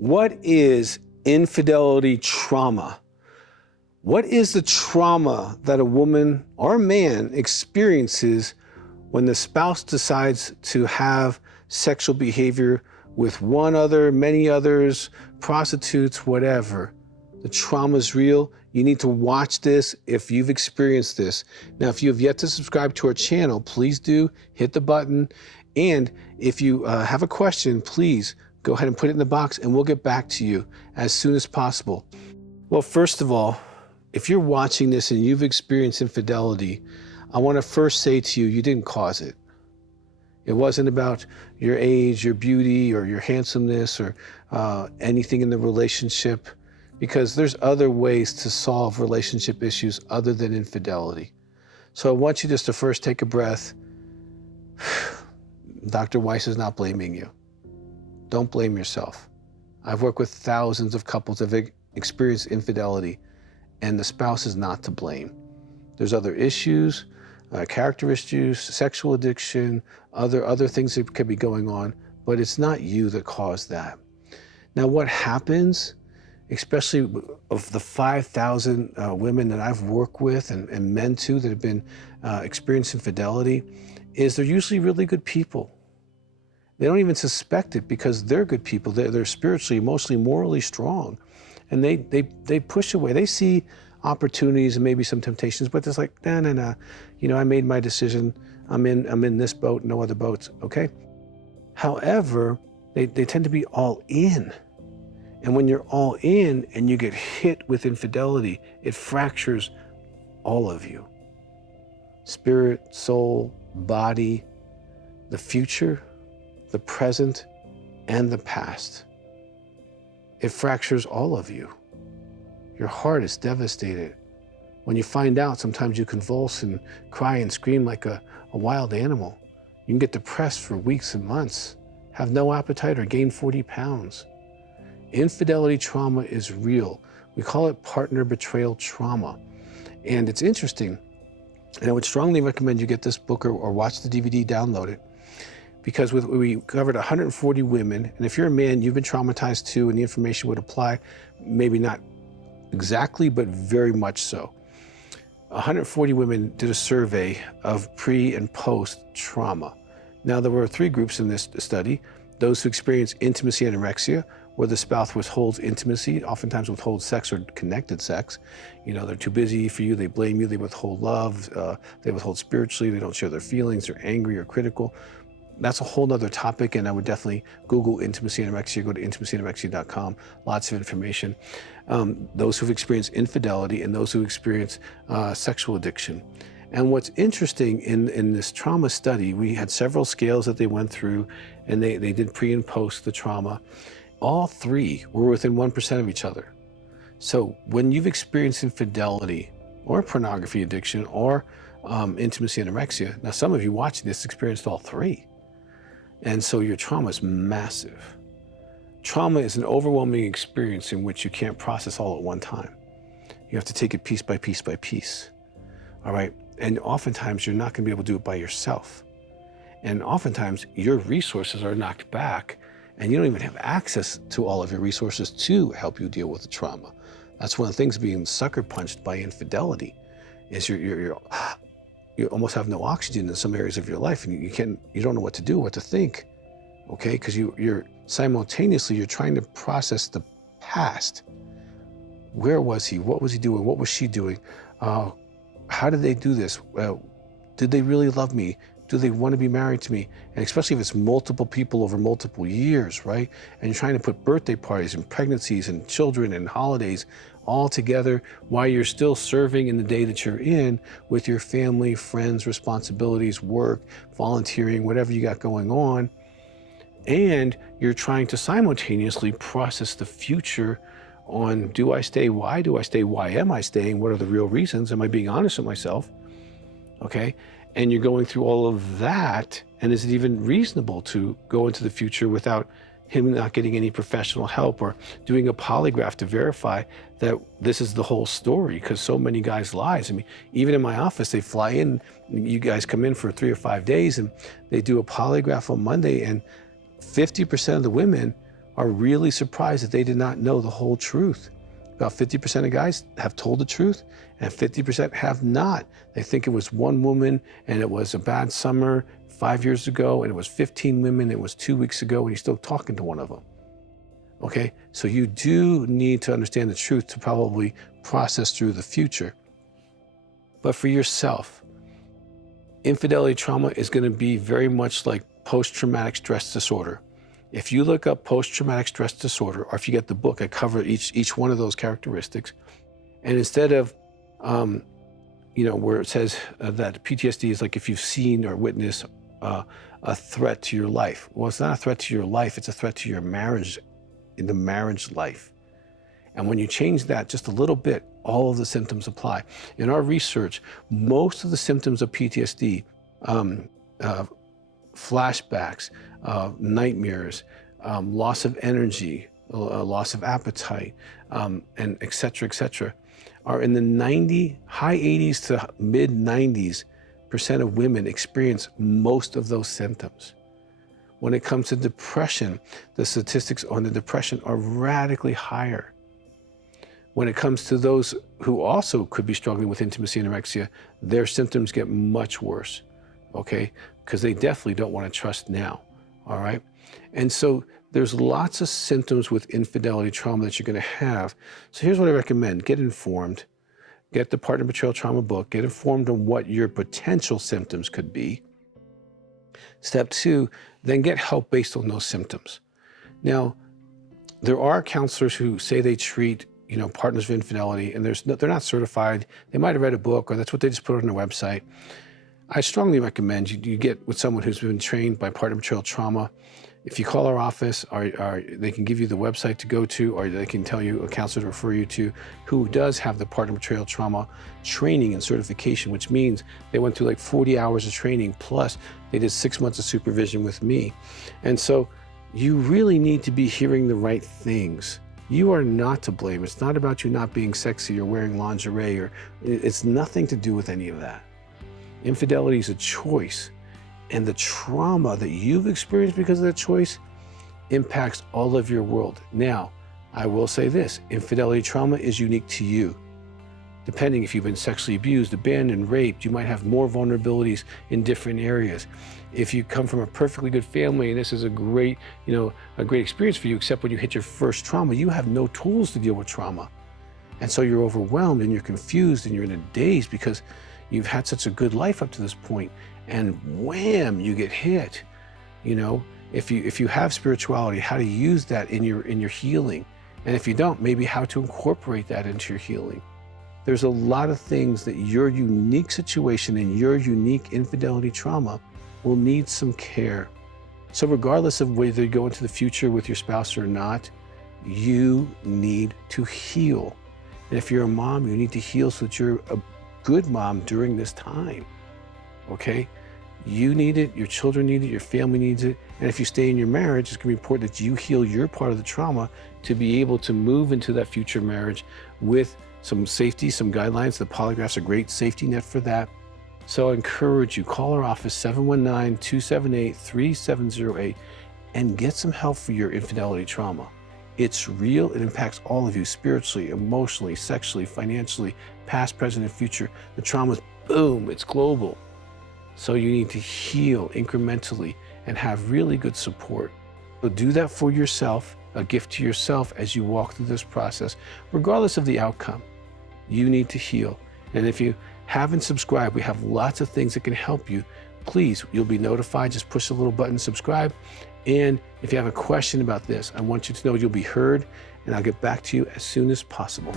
What is infidelity trauma? What is the trauma that a woman or a man experiences when the spouse decides to have sexual behavior with one other, many others, prostitutes, whatever? The trauma is real. You need to watch this if you've experienced this. Now, if you have yet to subscribe to our channel, please do hit the button. And if you have a question, please go ahead and put it in the box and we'll get back to you as soon as possible. Well, first of all, if you're watching this and you've experienced infidelity, I want to first say to you, you didn't cause it. It wasn't about your age, your beauty, or your handsomeness, or anything in the relationship, because there's other ways to solve relationship issues other than infidelity. So I want you just to first take a breath. Dr. Weiss is not blaming you. Don't blame yourself. I've worked with thousands of couples that have experienced infidelity, and the spouse is not to blame. There's other issues, character issues, sexual addiction, other things that could be going on, but it's not you that caused that. Now, what happens, especially of the 5,000 women that I've worked with and men too that have been experiencing infidelity, is they're usually really good people. They don't even suspect it because they're good people. They're spiritually, emotionally, morally strong. And they push away. They see opportunities and maybe some temptations, but it's like, nah. You know, I made my decision. I'm in this boat, no other boats, okay? However, they tend to be all in. And when you're all in and you get hit with infidelity, it fractures all of you. Spirit, soul, body, the future, the present, and the past. It fractures all of you. Your heart is devastated. When you find out, sometimes you convulse and cry and scream like a wild animal. You can get depressed for weeks and months, have no appetite, or gain 40 pounds. Infidelity trauma is real. We call it partner betrayal trauma. And it's interesting, and I would strongly recommend you get this book or watch the DVD, download it. Because we covered 140 women, and if you're a man, you've been traumatized too, and the information would apply, maybe not exactly, but very much so. 140 women did a survey of pre and post trauma. Now, there were 3 groups in this study: those who experience intimacy anorexia, where the spouse withholds intimacy, oftentimes withholds sex or connected sex. You know, they're too busy for you, they blame you, they withhold love, they withhold spiritually, they don't share their feelings, they're angry or critical. That's a whole nother topic, and I would definitely Google intimacy anorexia, go to intimacyanorexia.com, lots of information. Those who've experienced infidelity and those who experience sexual addiction. And what's interesting in this trauma study, we had several scales that they went through, and they did pre and post the trauma. All 3 were within 1% of each other. So when you've experienced infidelity or pornography addiction or intimacy anorexia, now some of you watching this experienced all 3. And so your trauma is massive. Trauma is an overwhelming experience in which you can't process all at one time. You have to take it piece by piece by piece, all right? And oftentimes you're not gonna be able to do it by yourself. And oftentimes your resources are knocked back and you don't even have access to all of your resources to help you deal with the trauma. That's one of the things being sucker punched by infidelity is you almost have no oxygen in some areas of your life, and you don't know what to do, what to think, okay? Because you're simultaneously, you're trying to process the past. Where was he? What was he doing? What was she doing? How did they do this? Did they really love me? Do they want to be married to me? And especially if it's multiple people over multiple years, right? And you're trying to put birthday parties and pregnancies and children and holidays all together while you're still serving in the day that you're in with your family, friends, responsibilities, work, volunteering, whatever you got going on. And you're trying to simultaneously process the future on, do I stay? Why do I stay? Why am I staying? What are the real reasons? Am I being honest with myself? Okay. And you're going through all of that, and is it even reasonable to go into the future without him not getting any professional help or doing a polygraph to verify that this is the whole story? Because so many guys lie. I mean, even in my office, they fly in, you guys come in for 3 or 5 days, and they do a polygraph on Monday, and 50% of the women are really surprised that they did not know the whole truth. About 50% of guys have told the truth and 50% have not. They think it was one woman and it was a bad summer 5 years ago, and it was 15 women, it was 2 weeks ago, and he's still talking to one of them. Okay, so you do need to understand the truth to probably process through the future. But for yourself, infidelity trauma is going to be very much like post-traumatic stress disorder. If you look up post-traumatic stress disorder, or if you get the book, I cover each one of those characteristics. And instead of, where it says that PTSD is like if you've seen or witnessed a threat to your life. Well, it's not a threat to your life, it's a threat to your marriage, in the marriage life. And when you change that just a little bit, all of the symptoms apply. In our research, most of the symptoms of PTSD, flashbacks, nightmares, loss of energy, loss of appetite, and et cetera, are in the high 80s to mid 90s% of women experience most of those symptoms. When it comes to depression, the statistics on the depression are radically higher. When it comes to those who also could be struggling with intimacy and anorexia, their symptoms get much worse, okay? Because they definitely don't want to trust now, all right? And so there's lots of symptoms with infidelity trauma that you're going to have. So here's what I recommend. Get informed. Get the Partner Betrayal Trauma book. Get informed on what your potential symptoms could be. Step 2, then get help based on those symptoms. Now, there are counselors who say they treat partners of infidelity, and they're not certified. They might have read a book, or that's what they just put on their website. I strongly recommend you get with someone who's been trained by Partner Betrayal Trauma. If you call our office, they can give you the website to go to, or they can tell you a counselor to refer you to who does have the Partner Betrayal Trauma training and certification, which means they went through like 40 hours of training, plus they did 6 months of supervision with me. And so you really need to be hearing the right things. You are not to blame. It's not about you not being sexy or wearing lingerie, or it's nothing to do with any of that. Infidelity is a choice. And the trauma that you've experienced because of that choice impacts all of your world. Now, I will say this, infidelity trauma is unique to you. Depending if you've been sexually abused, abandoned, raped, you might have more vulnerabilities in different areas. If you come from a perfectly good family and this is a great experience for you, except when you hit your first trauma, you have no tools to deal with trauma. And so you're overwhelmed and you're confused and you're in a daze because you've had such a good life up to this point, and wham, you get hit. If you have spirituality, how to use that in your healing, and if you don't, maybe how to incorporate that into your healing. There's a lot of things that your unique situation and your unique infidelity trauma will need some care. So regardless of whether you go into the future with your spouse or not, you need to heal. And if you're a mom, you need to heal so that you're a good mom during this time, okay? You need it, your children need it, your family needs it. And if you stay in your marriage, it's gonna be important that you heal your part of the trauma to be able to move into that future marriage with some safety, some guidelines. The polygraph's a great safety net for that. So I encourage you, call our office 719-278-3708 and get some help for your infidelity trauma. It's real, it impacts all of you spiritually, emotionally, sexually, financially, past, present, and future. The trauma's boom, it's global. So you need to heal incrementally and have really good support. So do that for yourself, a gift to yourself as you walk through this process, regardless of the outcome. You need to heal. And if you haven't subscribed, we have lots of things that can help you. Please, you'll be notified. Just push the little button, subscribe. And if you have a question about this, I want you to know you'll be heard, and I'll get back to you as soon as possible.